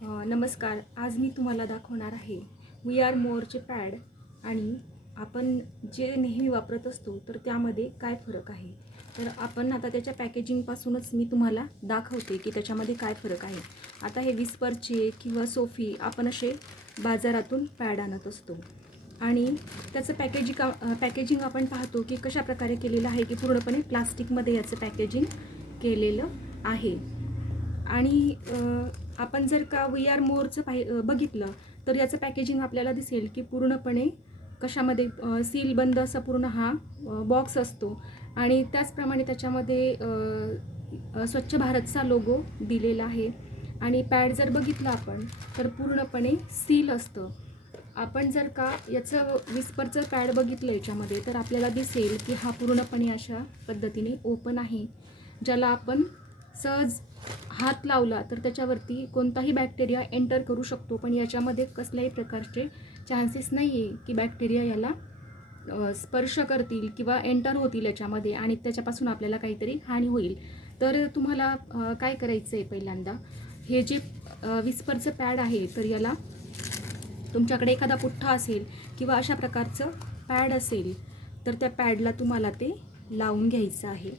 नमस्कार. आज मी तुम्हाला दाखवणार आहे वी आर मोअरचे पॅड आणि आपण जे नेहमी वापरत असतो तर त्यामध्ये काय फरक आहे. तर आपण आता त्याच्या पॅकेजिंगपासूनच मी तुम्हाला दाखवते की त्याच्यामध्ये काय फरक आहे. आता हे विस्परचे किंवा सोफी आपण असे बाजारातून पॅड आणत असतो आणि त्याचं पॅकेजिंग आपण पाहतो की कशा प्रकारे केलेलं आहे की पूर्णपणे प्लास्टिकमध्ये याचं पॅकेजिंग केलेलं आहे. आणि आपण जर का वी आर मोअरचं बघितलं तर याचं पॅकेजिंग आपल्याला दिसेल की पूर्णपणे कशामध्ये सील बंद असा पूर्ण हा बॉक्स असतो आणि त्याचप्रमाणे त्याच्यामध्ये स्वच्छ भारतचा लोगो दिलेला आहे. आणि पॅड जर बघितलं आपण तर पूर्णपणे सील असतं. आपण जर का याचं विस्परचं पॅड बघितलं याच्यामध्ये तर आपल्याला दिसेल की हा पूर्णपणे अशा पद्धतीने ओपन आहे, ज्याला आपण सहज हात लावला तर त्याच्यावरती कोणताही बॅक्टेरिया एंटर करू शकतो, पण याच्यामध्ये कसल्याही प्रकारचे चान्सेस नाही आहे की बॅक्टेरिया याला स्पर्श करतील किंवा एंटर होतील याच्यामध्ये आणि त्याच्यापासून आपल्याला काहीतरी हानी होईल. तर तुम्हाला काय करायचं आहे, पहिल्यांदा हे जे विस्परचं पॅड आहे तर याला तुमच्याकडे एखादा पुठ्ठा असेल किंवा अशा प्रकारचं पॅड असेल तर त्या पॅडला तुम्हाला ते लावून घ्यायचं आहे.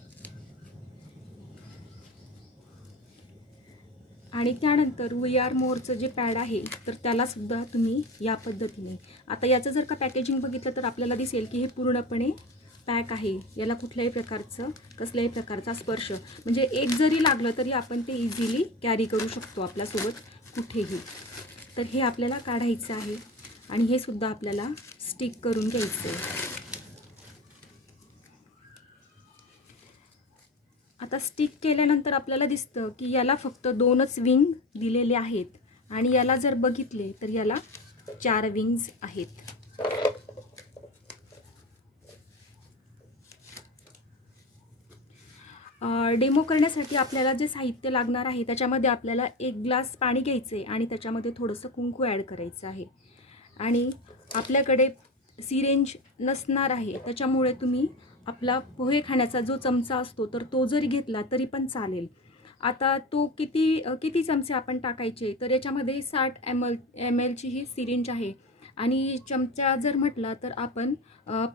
आणि त्यानंतर वी आर मोअरचं जे पॅड आहे तर त्यालासुद्धा तुम्ही या पद्धतीने, आता याचं जर का पॅकेजिंग बघितलं तर आपल्याला दिसेल की हे पूर्णपणे पॅक आहे. याला कसल्याही प्रकारचा स्पर्श, म्हणजे एक जरी लागलं तरी आपण ते इझिली कॅरी करू शकतो आपल्यासोबत कुठेही. तर हे आपल्याला काढायचं आहे आणि हे सुद्धा आपल्याला स्टिक करून घ्यायचं आहे. आता स्टिक केल्यानंतर आपल्याला दिसतं की याला फक्त 2च विंग दिलेले आहेत आणि याला जर बघितले तर याला 4 विंग्स आहेत. डेमो करण्यासाठी आपल्याला जे साहित्य लागणार आहे त्याच्यामध्ये आपल्याला 1 ग्लास पाणी घ्यायचं आहे आणि त्याच्यामध्ये थोडंसं कुंकू ॲड करायचं आहे. आणि आपल्याकडे सिरेंज नसणार आहे त्याच्यामुळे तुम्ही आपला पोहे खाण्याचा जो चमचा असतो तर तो जरी घेतला तरी पण चालेल. आता तो किती चमचे आपण टाकायचे, तर याच्यामध्ये 60 ml ची ही सिरिंज आहे आणि चमचा जर म्हटला तर आपण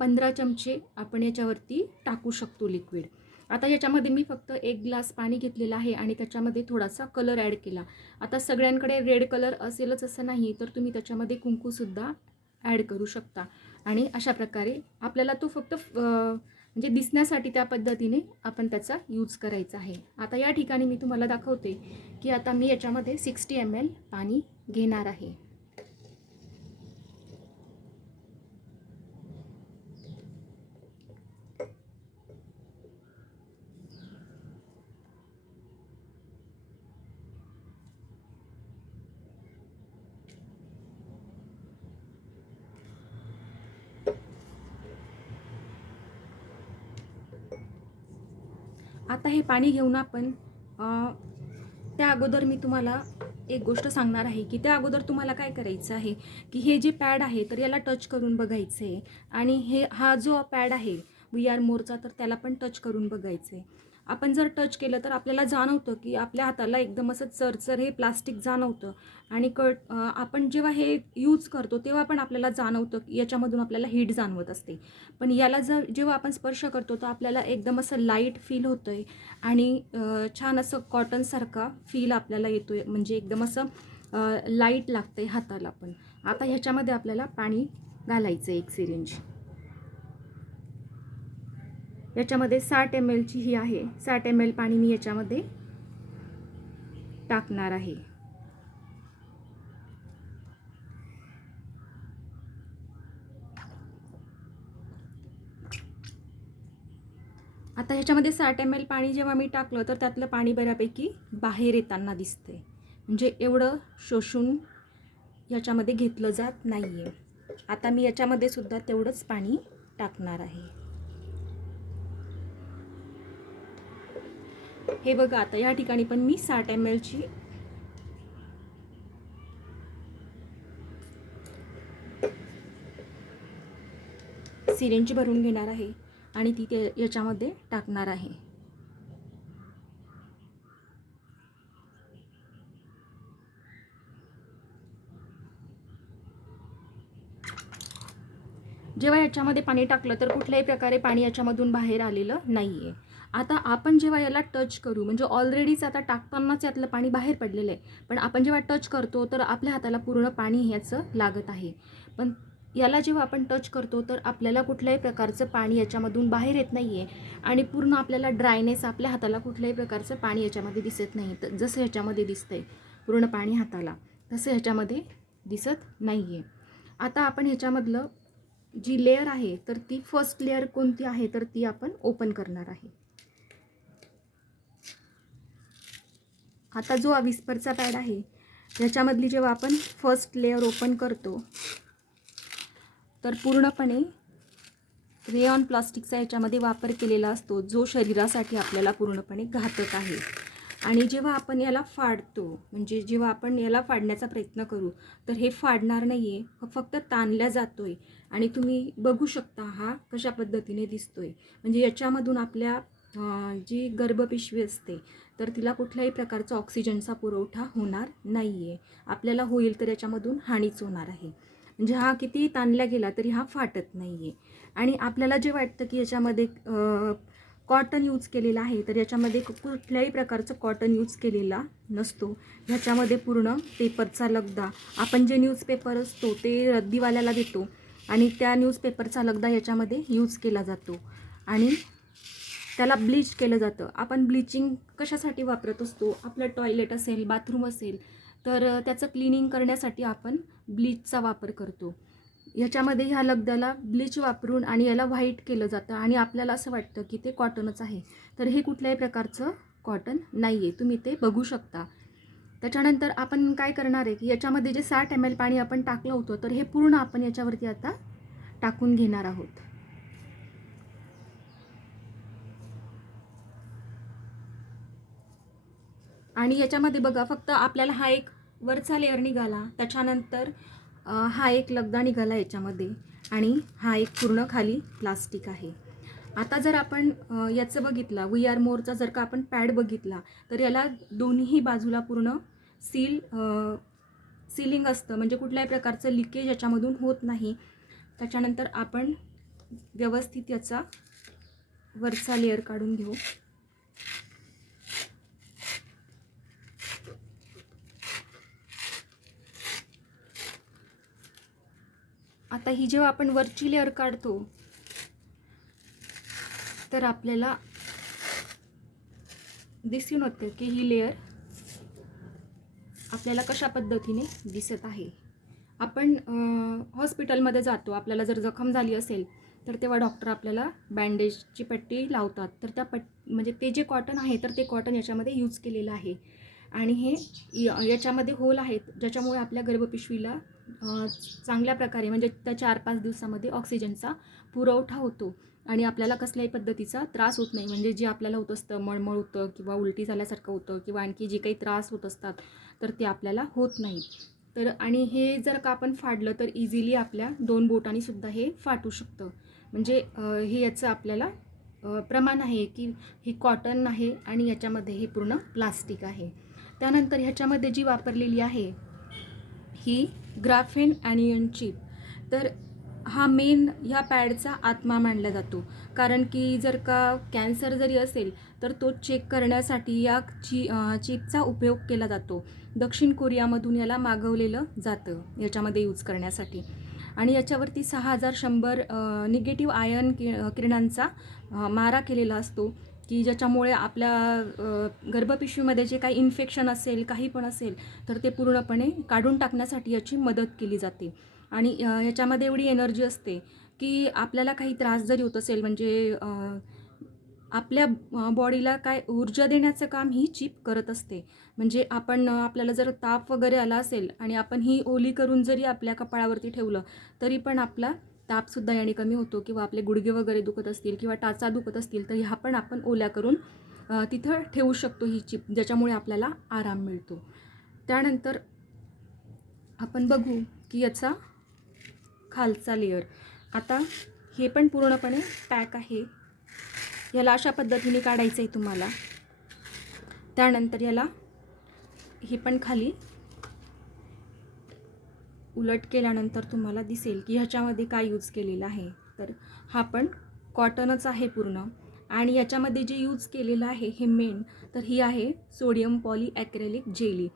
15 चमचे आपण याच्यावरती टाकू शकतो लिक्विड. आता याच्यामध्ये मी फक्त 1 ग्लास पाणी घेतलेलं आहे आणि त्याच्यामध्ये थोडासा कलर ॲड केला. आता सगळ्यांकडे रेड कलर असेलच असं नाही, तर तुम्ही त्याच्यामध्ये कुंकूसुद्धा ॲड करू शकता. आणि अशा प्रकारे आपल्याला तो फक्त म्हणजे दिसण्यासाठी त्या पद्धतीने आपण त्याचा यूज करायचा आहे. आता या ठिकाणी मी तुम्हाला दाखवते की आता मी याच्यामध्ये 60 ml पाणी घेणार आहे. आता हे पाणी घेऊन आपण त्या अगोदर मी तुम्हाला एक गोष्ट सांगणार आहे की त्या अगोदर तुम्हाला काय करायचं आहे की हे जे पॅड आहे तर याला टच करून बघायचं आहे आणि हा जो पॅड आहे वी आर मोअरचा तर त्याला पण टच करून बघायचं आहे. आपण जर टच केलं तर आपल्याला जाणवतं की आपल्या हाताला एकदम असं चरचर हे प्लास्टिक जाणवतं आणि आपण जेव्हा हे यूज करतो तेव्हा पण आपल्याला जाणवतं की याच्यामधून आपल्याला हीट जाणवत असते. पण याला जेव्हा आपण स्पर्श करतो तर आपल्याला एकदम असं लाईट फील होतं आहे आणि छान असं कॉटनसारखा फील आपल्याला येतो आहे, म्हणजे एकदम असं लाईट लागतं आहे हाताला पण. आता ह्याच्यामध्ये आपल्याला पाणी घालायचं आहे, एक सिरिंज. याच्यामध्ये 60 ml ची ही आहे, 60 ml पाणी मी याच्यामध्ये टाकणार आहे. आता ह्याच्यामध्ये 60 ml पाणी जेव्हा मी टाकलं तर त्यातलं पाणी बऱ्यापैकी बाहेर येताना दिसते, म्हणजे एवढं शोषून याच्यामध्ये घेतलं जात नाही आहे. आता मी याच्यामध्ये सुद्धा तेवढंच पाणी टाकणार आहे. हे बघा, आता या ठिकाणी पण मी 60 ml ची सिरिंज भरून घेणार आहे आणि ती याच्यामध्ये टाकणार आहे. जेव्हा याच्यामध्ये पाणी टाकलं तर कुठल्याही प्रकारे पाणी याच्यामधून बाहेर आलेलं नाही आहे. आता आपण जेव्हा याला टच करू, म्हणजे ऑलरेडीच आता टाकतानाच यातलं पाणी बाहेर पडलेलं आहे, पण आपण जेव्हा टच करतो तर आपल्या हाताला पूर्ण पाणी ह्याचं लागत आहे. पण याला जेव्हा आपण टच करतो तर आपल्याला कुठल्याही प्रकारचं पाणी याच्यामधून बाहेर येत नाही आहे आणि पूर्ण आपल्याला ड्रायनेस, आपल्या हाताला कुठल्याही प्रकारचं पाणी याच्यामध्ये दिसत नाही. तर जसं ह्याच्यामध्ये दिसतंय पूर्ण पाणी हाताला, तसं ह्याच्यामध्ये दिसत नाही आहे. आता आपण ह्याच्यामधलं जी लेअर आहे तर ती फर्स्ट लेअर कोणती आहे तर ती आपण ओपन करणार आहे. आता जो हा विस्परचा पॅड आहे त्याच्यामधली जेव्हा आपण फर्स्ट लेअर ओपन करतो तर पूर्णपणे रेयॉन प्लास्टिकचा याच्यामध्ये वापर केलेला असतो, जो शरीरासाठी आपल्याला पूर्णपणे घातक आहे. आणि जेव्हा आपण याला फाडतो, म्हणजे जेव्हा आपण याला फाडण्याचा प्रयत्न करू तर हे फाडणार नाही आहे, फक्त ताणल्या जातो आहे. आणि तुम्ही बघू शकता हा कशा पद्धतीने दिसतो आहे. म्हणजे याच्यामधून आपल्या जी गर्भपिशवी असते तर तिला कुठल्याही प्रकारचा ऑक्सिजनचा पुरवठा होणार नाही आहे. आपल्याला होईल तर याच्यामधून हानीच होणार आहे. म्हणजे हा किती ताणला गेला तरी हा फाटत नाही आहे. आणि आपल्याला जे वाटतं की याच्यामध्ये कॉटन यूज केलेला आहे तर याच्यामध्ये कुठल्याही प्रकारचं कॉटन यूज केलेला नसतो. ह्याच्यामध्ये पूर्ण पेपरचा लगदा, आपण जे न्यूजपेपर असतो ते रद्दीवाल्याला देतो आणि त्या न्यूजपेपरचा लगदा याच्यामध्ये यूज केला जातो आणि त्याला ब्लीच केलं जातं. आपण ब्लिचिंग कशासाठी वापरत असतो, आपलं टॉयलेट असेल, बाथरूम असेल तर त्याचं क्लिनिंग करण्यासाठी आपण ब्लीचचा वापर करतो. याच्यामध्ये ह्या लगद्याला ब्लीच वापरून आणि याला व्हाईट केलं जातं आणि आपल्याला असं वाटतं की ते कॉटनच आहे, तर हे कुठल्याही प्रकारचं कॉटन नाही आहे. तुम्ही ते बघू शकता. त्याच्यानंतर आपण काय करणार आहे की याच्यामध्ये जे 60 ml पाणी आपण टाकलं होतं तर हे पूर्ण आपण याच्यावरती आता टाकून घेणार आहोत. आणि याच्यामध्ये बघा, फक्त आपल्याला हा एक वरचा लेअर निघाला, त्याच्यानंतर हा एक लगदा निघाला याच्यामध्ये आणि हा एक पूर्ण खाली प्लास्टिक आहे. आता जर आपण याचं बघितला, वी आर मोरचा जर का आपण पॅड बघितला तर याला दोन्ही बाजूला पूर्ण सीलिंग असतं, म्हणजे कुठल्याही प्रकारचं लिकेज याच्यामधून होत नाही. त्याच्यानंतर आपण व्यवस्थित याचा वरचा लेअर काढून घेऊ. आता ही जेव्हा आपण वरची लेअर काढतो तर आपल्याला दिसून होते की ही लेअर आपल्याला कशा पद्धतीने दिसत आहे. आपण हॉस्पिटलमध्ये जातो, आपल्याला जर जखम झाली असेल तर तेव्हा डॉक्टर आपल्याला बँडेजची पट्टी लावतात. तर त्या म्हणजे ते जे कॉटन आहे तर ते कॉटन याच्यामध्ये यूज केलेलं आहे आणि हे याच्यामध्ये होल आहेत ज्याच्यामुळे आपल्या गर्भपिशवीला चांगल्या प्रकारे, म्हणजे त्या 4-5 दिवसामध्ये ऑक्सिजनचा पुरवठा होतो आणि आपल्याला कसल्याही पद्धतीचा त्रास होत नाही. म्हणजे जे आपल्याला होत असतं, मळमळ होतं किंवा उलटी झाल्यासारखं होतं किंवा आणखी जे काही त्रास होत असतात तर ते आपल्याला होत नाही. तर आणि हे जर का आपण फाडलं तर इझिली आपल्या 2 बोटांनी सुद्धा हे फाटू शकतं. म्हणजे हे याचं आपल्याला प्रमाण आहे की ही कॉटन आहे आणि याच्यामध्ये हे पूर्ण प्लास्टिक आहे. त्यानंतर ह्याच्यामध्ये जी वापरलेली आहे ही ग्राफेन ॲनियन चिप. तर हा मेन ह्या पॅडचा आत्मा मानला जातो, कारण की जर का कॅन्सर जरी असेल तर तो चेक करण्यासाठी या चिपचा उपयोग केला जातो. दक्षिण कोरियामधून याला मागवलेलं जातं याच्यामध्ये यूज करण्यासाठी आणि याच्यावरती 6100 निगेटिव्ह आयन किरणांचा मारा केलेला असतो की ज्याच्यामुळे आपल्या गर्भपिशवीमध्ये जे काही इन्फेक्शन असेल, काही पण असेल तर ते पूर्णपणे काढून टाकण्यासाठी याची मदत केली जाते. आणि याच्यामध्ये एवढी एनर्जी असते की आपल्याला काही त्रास जरी होत असेल, म्हणजे आपल्या बॉडीला काय ऊर्जा देण्याचं काम ही चिप करत असते. म्हणजे आपल्याला जर ताप वगैरे आला असेल आणि आपण ही ओली करून जरी आपल्या कपाळावरती ठेवलं तरी पण आपला तापसुद्धा याने कमी होतो. किंवा आपले गुडघे वगैरे दुखत असतील किंवा टाचा दुखत असतील तर ह्या पण आपण ओल्या करून तिथं ठेवू शकतो ही चिप, ज्याच्यामुळे आपल्याला आराम मिळतो. त्यानंतर आपण बघू की याचा खालचा लेअर. आता हे पण पूर्णपणे पॅक आहे. याला अशा पद्धतीने काढायचं आहे तुम्हाला. त्यानंतर याला हे पण खाली उलट केल्यानंतर तुम्हाला दिसेल की ह्याच्यामध्ये काय यूज केलेलं आहे. तर हा पण कॉटनच आहे पूर्ण. आणि याच्यामध्ये जे यूज केलेलं आहे हे मेन, तर ही आहे सोडियम पॉलीॲक्रेलिक जेली.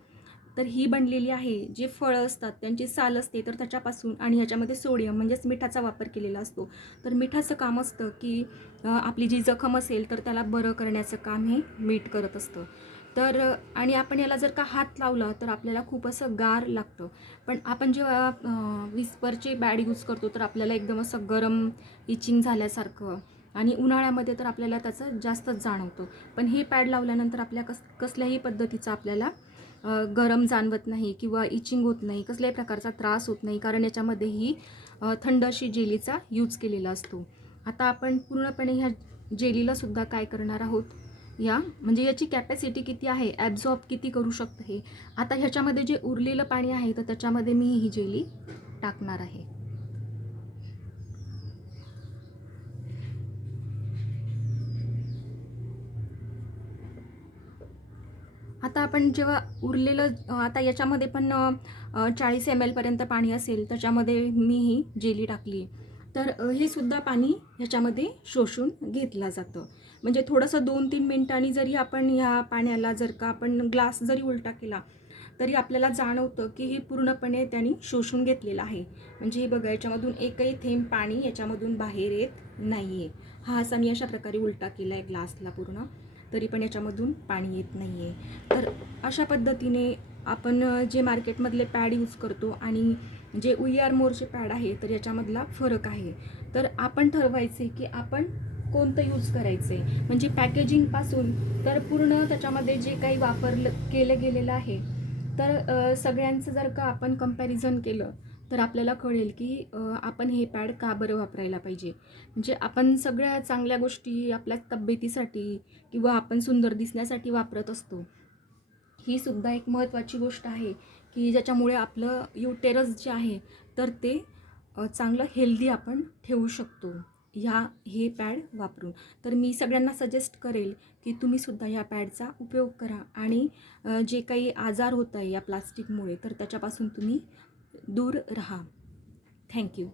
तर ही बनलेली आहे, जे फळं असतात त्यांची साल असते तर त्याच्यापासून, आणि ह्याच्यामध्ये सोडियम म्हणजेच मिठाचा वापर केलेला असतो. तर मिठाचं काम असतं की आपली जी जखम असेल तर त्याला बरं करण्याचं काम हे मीठ करत असतं. तर आणि आपण याला जर का हात लावला तर आपल्याला खूप असं गार लागतं. पण आपण जेव्हा विस्परचे पॅड यूज करतो तर आपल्याला एकदम असं गरम इचिंग झाल्यासारखं, आणि उन्हाळ्यामध्ये तर आपल्याला त्याचं जास्तच जाणवतं. पण हे पॅड लावल्यानंतर आपल्या कसल्याही पद्धतीचा आपल्याला गरम जाणवत नाही किंवा इचिंग होत नाही, कसल्याही प्रकारचा त्रास होत नाही, कारण याच्यामध्ये ही थंड अशी जेलीचा यूज केलेला असतो. आता आपण पूर्णपणे ह्या जेलीलासुद्धा काय करणार आहोत, या म्हणजे याची कॅपॅसिटी किती आहे, ॲब्झॉर्ब किती करू शकतं हे. आता ह्याच्यामध्ये जे उरलेलं पाणी आहे तर त्याच्यामध्ये मी ही जेली टाकणार आहे. आता आपण जेव्हा उरलेलं आता याच्यामध्ये पण 40 ml पर्यंत पाणी असेल, त्याच्यामध्ये मी ही जेली टाकली. तर हे सुद्धा पाणी ह्याच्यामध्ये शोषून घेतलं जातं. म्हणजे थोडंसं 2-3 मिनिटांनी जरी आपण ह्या पाण्याला जर का आपण ग्लास जरी उलटा केला तरी आपल्याला जाणवतं की हे पूर्णपणे त्यांनी शोषून घेतलेलं आहे. म्हणजे हे बघा, याच्यामधून एकही थेंब पाणी याच्यामधून बाहेर येत नाही आहे. हा असा मी अशा प्रकारे उलटा केला आहे ग्लासला पूर्ण, तरी पण याच्यामधून पाणी येत नाही आहे. तर अशा पद्धतीने आपण जे मार्केटमधले पॅड यूज करतो आणि जे वी आर मोरचे पॅड आहे तर याच्यामधला फरक आहे. तर आपण ठरवायचे की आपण कोणतं यूज करायचं आहे. म्हणजे पॅकेजिंगपासून तर पूर्ण त्याच्यामध्ये जे काही केलं गेलेलं आहे, तर सगळ्यांचं जर का आपण कंपॅरिझन केलं तर आपल्याला कळेल की आपण हे पॅड का बरं वापरायला पाहिजे. म्हणजे आपण सगळ्या चांगल्या गोष्टी आपल्या तब्येतीसाठी किंवा आपण सुंदर दिसण्यासाठी वापरत असतो. ही सुद्धा एक महत्त्वाची गोष्ट आहे की ज्याच्यामुळे आपलं युटेरस जे आहे तर ते चांगलं हेल्दी आपण ठेवू शकतो हे पॅड वापरून. तर मी सगळ्यांना सजेस्ट करेल की तुम्हीसुद्धा या पॅडचा उपयोग करा आणि जे काही आजार होत आहे या प्लास्टिकमुळे तर त्याच्यापासून तुम्ही दूर राहा. थँक्यू.